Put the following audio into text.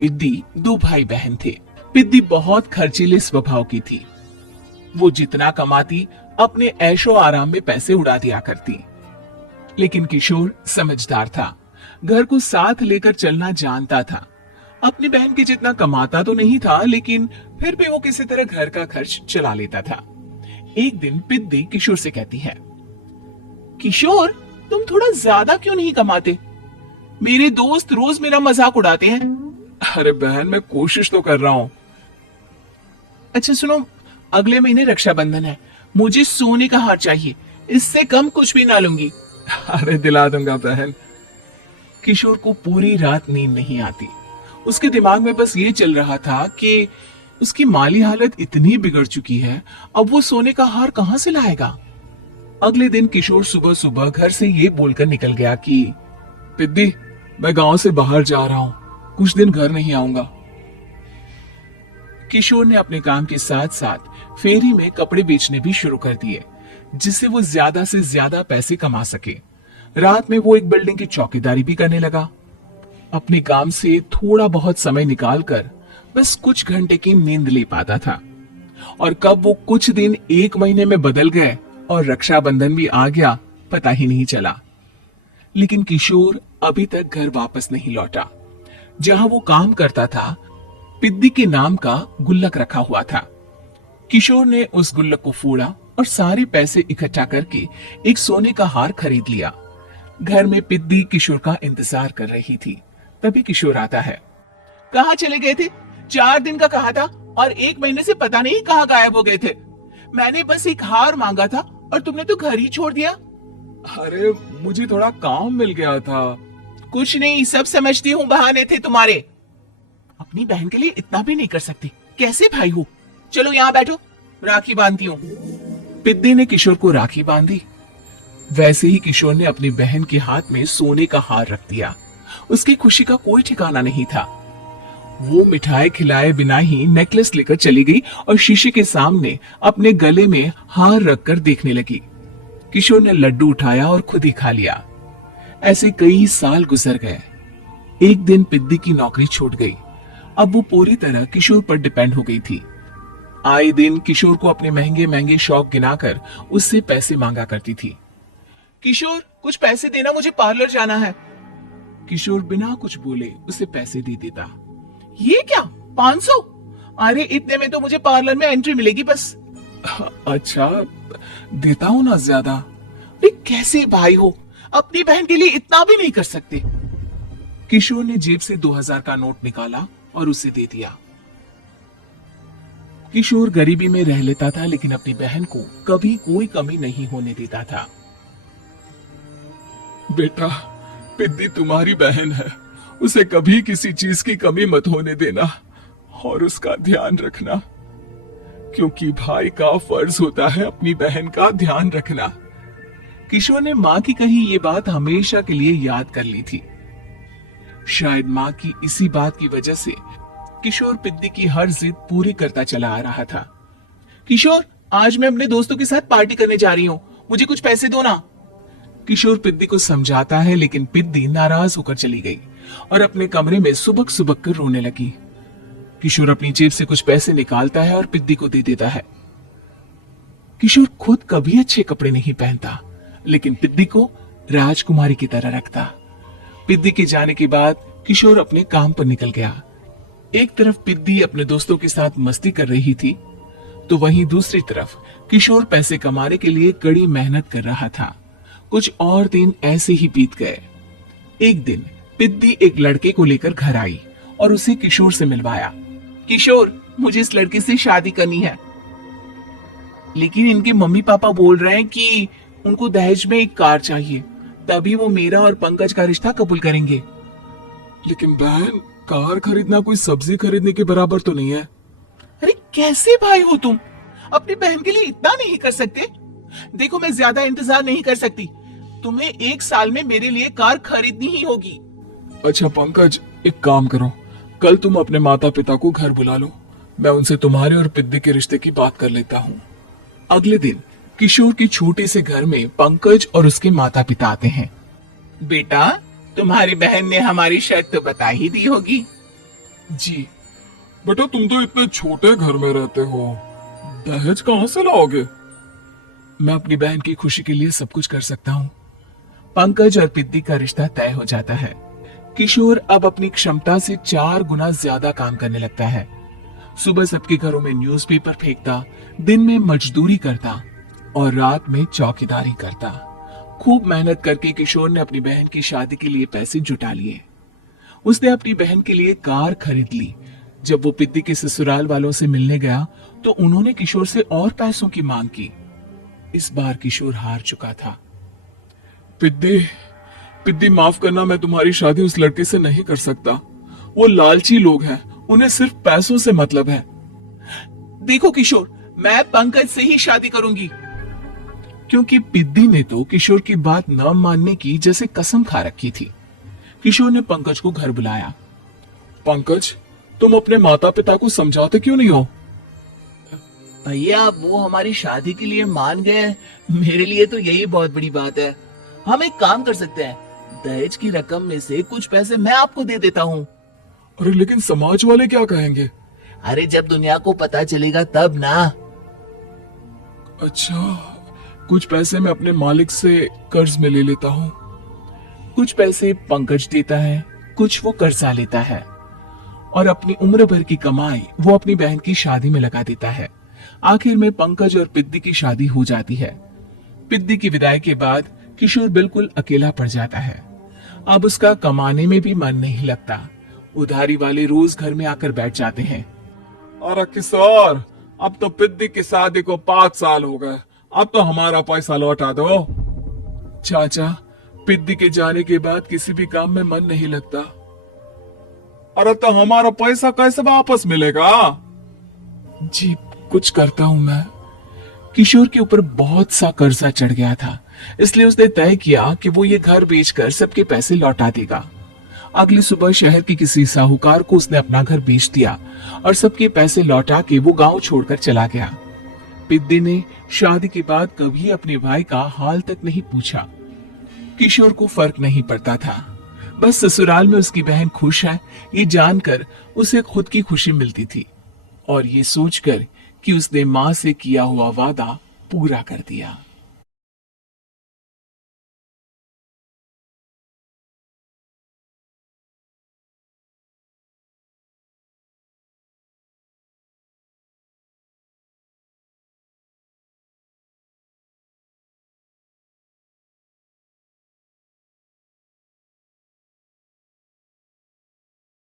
पिद्दी दो भाई बहन थे। पिद्दी बहुत खर्चीले स्वभाव की थी। वो जितना कमाती अपने ऐशो आराम में पैसे उड़ा दिया करती। लेकिन किशोर समझदार था, घर को साथ लेकर चलना जानता था। अपनी बहन के जितना कमाता तो नहीं था, लेकिन फिर भी वो किसी तरह घर का खर्च चला लेता था। एक दिन पिद्दी किशोर से कहती है, किशोर, तुम थोड़ा ज्यादा क्यों नहीं कमाते? मेरे दोस्त रोज मेरा मजाक उड़ाते हैं। अरे बहन, मैं कोशिश तो कर रहा हूँ। अच्छा सुनो, अगले महीने रक्षाबंधन है, मुझे सोने का हार चाहिए, इससे कम कुछ भी ना लूंगी। अरे दिला दूंगा बहन। किशोर को पूरी रात नींद नहीं आती। उसके दिमाग में बस ये चल रहा था कि उसकी माली हालत इतनी बिगड़ चुकी है, अब वो सोने का हार कहां से लाएगा। अगले दिन किशोर सुबह सुबह घर से ये बोलकर निकल गया कि पिद्दी, मैं गांव से बाहर जा रहा हूं, कुछ दिन घर नहीं आऊंगा। किशोर ने अपने काम के साथ साथ फेरी में कपड़े बेचने भी शुरू कर दिए, जिससे वो ज्यादा से ज्यादा पैसे कमा सके। रात में वो एक बिल्डिंग की चौकीदारी भी करने लगा। अपने काम से थोड़ा बहुत समय निकालकर बस कुछ घंटे की नींद ले पाता था। और कब वो कुछ दिन एक महीने में बदल गए और रक्षाबंधन भी आ गया, पता ही नहीं चला। लेकिन किशोर अभी तक घर वापस नहीं लौटा। जहां वो काम करता था, पिद्दी के नाम का गुल्लक रखा हुआ था। किशोर ने उस गुल्लक को फोड़ा और सारे पैसे इकट्ठा करके एक सोने का हार खरीद लिया। घर में पिद्दी किशोर का इंतजार कर रही थी। तभी किशोर आता है। कहाँ चले गए थे? 4 दिन का कहा था और 1 महीने से पता नहीं कहाँ गायब हो गए थे। मैंने बस एक हार मांगा था और तुमने तो घर ही छोड़ दिया। अरे मुझे थोड़ा काम मिल गया था। कुछ नहीं, सब समझती हूँ, बहाने थे तुम्हारे। अपनी बहन के लिए इतना भी नहीं कर सकती, कैसे भाई हो? चलो यहाँ बैठो, राखी बांधती हूँ। पिद्दी ने किशोर को राखी बांधी। वैसे ही किशोर ने अपनी बहन के हाथ में सोने का हार रख दिया। उसकी खुशी का कोई ठिकाना नहीं था। वो मिठाई खिलाए बिना ही नेकलेस लेकर चली गई और शीशे के सामने अपने गले में हार रखकर देखने लगी। किशोर ने लड्डू उठाया और खुद ही खा लिया। ऐसे कई साल गुजर गए। एक दिन पिद्दी की नौकरी छूट गई। अब वो पूरी तरह किशोर पर डिपेंड हो गई थी। आए दिन किशोर को अपने महंगे महंगे शौक गिनाकर उससे पैसे मांगा करती थी। किशोर, कुछ पैसे देना, मुझे पार्लर जाना है। किशोर बिना कुछ बोले उसे पैसे दे देता। ये क्या, 500? अरे इतने में तो मुझे पार्लर में एंट्री मिलेगी बस। अच्छा, देता हूं ना ज्यादा। अरे कैसे भाई हो, अपनी बहन के लिए इतना भी नहीं कर सकते। किशोर ने जेब से 2000 का नोट निकाला और उसे दे दिया। किशोर गरीबी में रह लेता था, लेकिन अपनी बहन को कभी कोई कमी नहीं होने देता था। बेटा, पिद्दी तुम्हारी बहन है, उसे कभी किसी चीज की कमी मत होने देना और उसका ध्यान रखना, क्योंकि भाई का फर्ज होता है अपनी बहन का ध्यान रखना। किशोर ने मां की कही ये बात हमेशा के लिए याद कर ली थी। शायद मां की इसी बात की वजह से किशोर पिद्दी की हर जिद पूरी करता चला आ रहा था। किशोर, आज मैं अपने दोस्तों के साथ पार्टी करने जा रही हूँ, मुझे कुछ पैसे दो ना। किशोर पिद्दी को समझाता है, लेकिन पिद्दी नाराज होकर चली गई और अपने कमरे में सुबक सुबक कर रोने लगी। किशोर अपनी जेब से कुछ पैसे निकालता है और पिद्दी को दे देता है। किशोर खुद कभी अच्छे कपड़े नहीं पहनता, लेकिन पिद्दी को राजकुमारी की तरह रखता। पिद्दी के जाने के बाद किशोर अपने काम पर निकल गया। एक तरफ पिद्दी अपने दोस्तों के साथ मस्ती कर रही थी, तो वहीं दूसरी तरफ किशोर पैसे कमाने के लिए कड़ी मेहनत कर रहा था। कुछ और दिन ऐसे ही बीत गए। एक दिन पिद्दी एक लड़के को लेकर घर आई और उसे किशोर से मिलवाया। किशोर, मुझे इस लड़के से शादी करनी है, लेकिन इनके मम्मी पापा बोल रहे हैं कि उनको दहेज में एक कार चाहिए, तभी वो मेरा और पंकज का रिश्ता कबूल करेंगे। लेकिन बहन, कार खरीदना कोई सब्जी खरीदने के बराबर तो नहीं है। अरे कैसे भाई हो तुम, अपनी बहन के लिए इतना नहीं कर सकते? देखो, मैं ज्यादा इंतजार नहीं कर सकती, तुम्हें 1 साल में मेरे लिए कार खरीदनी ही होगी। अच्छा पंकज, एक काम करो, कल तुम अपने माता पिता को घर बुला लो, मैं उनसे तुम्हारे और पिद्दी के रिश्ते की बात कर लेता हूँ। अगले दिन किशोर के छोटे से घर में पंकज और उसके माता पिता आते हैं। बेटा, तुम्हारी बहन ने हमारी शर्त तो बता ही दी होगी। जी, बेटा तुम तो इतने छोटे घर में रहते हो, दहेज कहाँ से लाओगे? मैं अपनी बहन की खुशी के लिए सब कुछ कर सकता हूँ। पंकज और पिद्दी का रिश्ता तय हो जाता है। किशोर अब अपनी क्षमता से 4 गुना ज्यादा काम करने लगता है। सुबह सबके घरों में न्यूज़पेपर फेंकता, दिन में मजदूरी करता और रात में चौकीदारी करता। खूब मेहनत करके किशोर ने अपनी बहन की शादी के लिए पैसे जुटा लिए। उसने अपनी बहन के लिए कार खरीद ली। जब वो पिद्दी के ससुराल वालों से मिलने गया तो उन्होंने किशोर से और पैसों की मांग की। इस बार किशोर हार चुका था। पिद्दी, पिद्दी माफ करना, मैं तुम्हारी शादी उस लड़के से नहीं कर सकता। वो लालची लोग हैं, उन्हें सिर्फ पैसों से मतलब है। देखो किशोर, मैं पंकज से ही शादी करूंगी। क्योंकि पिद्दी ने तो किशोर की बात न मानने की जैसे कसम खा रखी थी। किशोर ने पंकज को घर बुलाया। पंकज, तुम अपने माता पिता को समझाते क्यों नहीं हो? भैया वो हमारी शादी के लिए मान गए, मेरे लिए तो यही बहुत बड़ी बात है। हम एक काम कर सकते हैं, दहेज की रकम में से कुछ पैसे मैं आपको दे देता हूँ। अरे लेकिन समाज वाले क्या कहेंगे? अरे जब दुनिया को पता चलेगा तब ना। अच्छा, कुछ पैसे मैं अपने मालिक से कर्ज में ले लेता हूँ। कुछ पैसे पंकज देता है, कुछ वो कर्जा लेता है और अपनी उम्र भर की कमाई वो अपनी बहन की शादी में लगा देता है। आखिर में पंकज और पिद्दी की शादी हो जाती है। पिद्दी की विदाई के बाद किशोर बिल्कुल अकेला पड़ जाता है। अब उसका कमाने में भी मन नहीं लगता। उधारी वाले रोज घर में आकर बैठ जाते हैं। अरे किशोर, अब तो पिद्दी की शादी को 5 साल हो गए, अब तो हमारा पैसा लौटा दो। चाचा, पिद्दी के जाने के बाद किसी भी काम में मन नहीं लगता। अरे तो हमारा पैसा कैसे वापस मिलेगा? जी, कुछ करता हूं मैं। किशोर के ऊपर बहुत सा कर्जा चढ़ गया था, इसलिए उसने तय किया कि वो ये घर बेचकर सबके पैसे लौटा देगा। अगली सुबह शहर के किसी साहूकार को उसने अपना घर बेच दिया और सबके पैसे लौटा के वो गांव छोड़कर चला गया। पिद्दी ने शादी के बाद कभी अपने भाई का हाल तक नहीं पूछा। किशोर को फर्क नहीं पड़ता था। बस ससुराल में उसकी बहन खुश है, ये जानकर उसे खुद की खुशी मिलती थी और ये सोचकर कि उसने मां से किया हुआ वादा पूरा कर दिया।